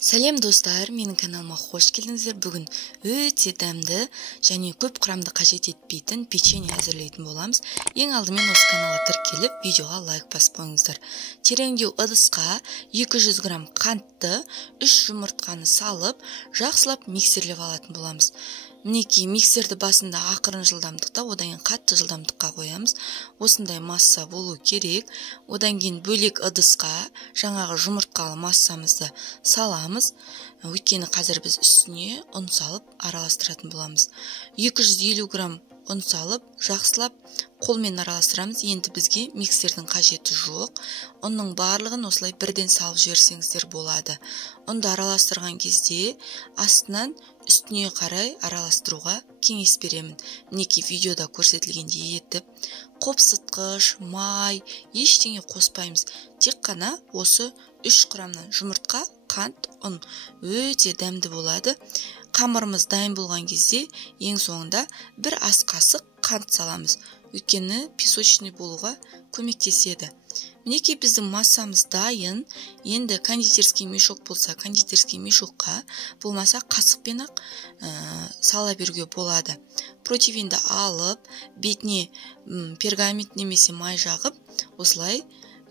Сәлем достар, менің каналыма қош келдіңіздер. Бүгін өте дәмді және көп құрамды қажет етпейтін печенье әзірлейтін боламыз. Ең алдымен осы каналға тіркеліп, видеоға лайк басып қойыңыздар. Тереңдеу ыдысқа 200 грамм қантты, 3 жұмыртқаны салып, жақсылап миксерлеп алатын боламыз. Мінекей миксерді басында ақырын жылдамдықта, одан кейін қатты жылдамдыққа қоямыз. Осындай масса болу керек. Одан кейін бөлек ыдысқа жаңағы жұмыртқалы массамызды саламыз. Өйткені қазір біз үстіне ұн салып араластыратын боламыз. 250 грамм ұн салып, жақсылап қолмен араластырамыз. Енді бізге миксердің қажеті жоқ. Ұнның барлығын осылай бірден салып жіберсеңіздер болады. Ұнды араластырған кезде астынан үстіне қарай араластыруға кеңес беремін. Мінекей видеода көрсетілгендей етіп, қопсытқыш, май, ештеңе қоспаймыз. Тек қана осы 3 құрамнан жұмыртқа, қант, ұн өте дәмді болады. Қамырымыз дайын болған кезде ең соңында бір ас қасық қант саламыз. Өйткені песочный болуға көмектеседі. Мінекей біздің массамыз дайын. Енді кондитерский мешок болса, кондитерский мешокқа, болмаса қасықпен ақ сала беруге болады. Противинді алып, бетіне пергамент немесе май жағып, осылай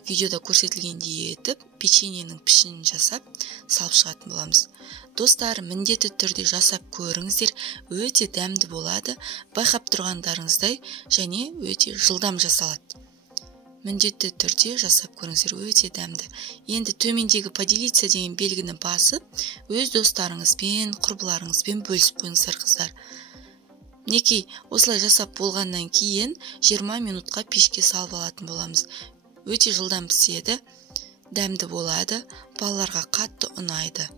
видеода көрсетілгендей етіп, печеньенің пішінін жасап, салып шығатын боламыз. Достар, міндетті түрде жасап көріңіздер, өте дәмді болады, байқап тұрғандарыңыздай және өте жылдам жасалады. Міндетті түрде жасап көріңіздер, өте дәмді. Енді төмендегі поделиться деген белгіні басып, өз достарыңызбен, құрбыларыңызбен бөлісіп қойыңыздар қыздар. Мінекей, осылай жасап болғаннан кейін 20 минутқа пешке салып алатын боламыз. Өте жылдам піседі, дәмді болады, балаларға қатты ұнайды.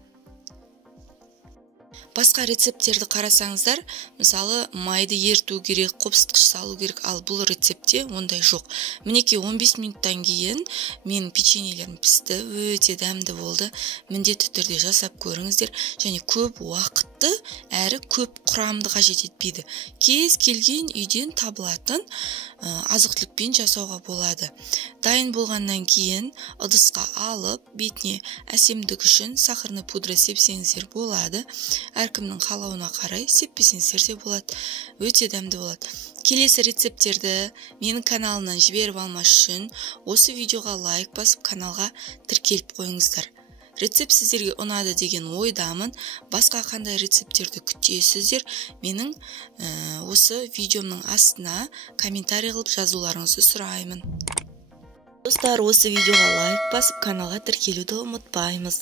Басқа рецепттерді қарасаңыздар, мысалы майды ерту керек, қопсытқыш салу керек, ал бұл рецептте ондай жоқ. Мінекей 15 минуттан кейін менің печеньелерім пісті, өте дәмді болды. Міндетті түрде жасап көріңіздер, және көп уақытты әрі көп құрамды қажет етпейді. Кез келген үйден табылатын азық-түлікпен жасауға болады. Дайын болғаннан кейін ыдысқа алып, бетіне әсемдік үшін сахарный пудра сепсеңіздер болады. Әркімнің қалауына қарай сеппесеңіздер де болады. Өте дәмді болады. Келесі рецепттерді менің каналымнан жіберіп алмас үшін осы видеоға лайк басып, каналға тіркеліп қойыңыздар. Рецепт сіздерге ұнады деген ойдамын. Басқа қандай рецепттерді күтесіздер, менің осы видеомның астына комментарий қылып жазуларыңызды сұраймын. Достар, осы видеоға лайк басып, каналға тіркелуді ұмытпаймыз.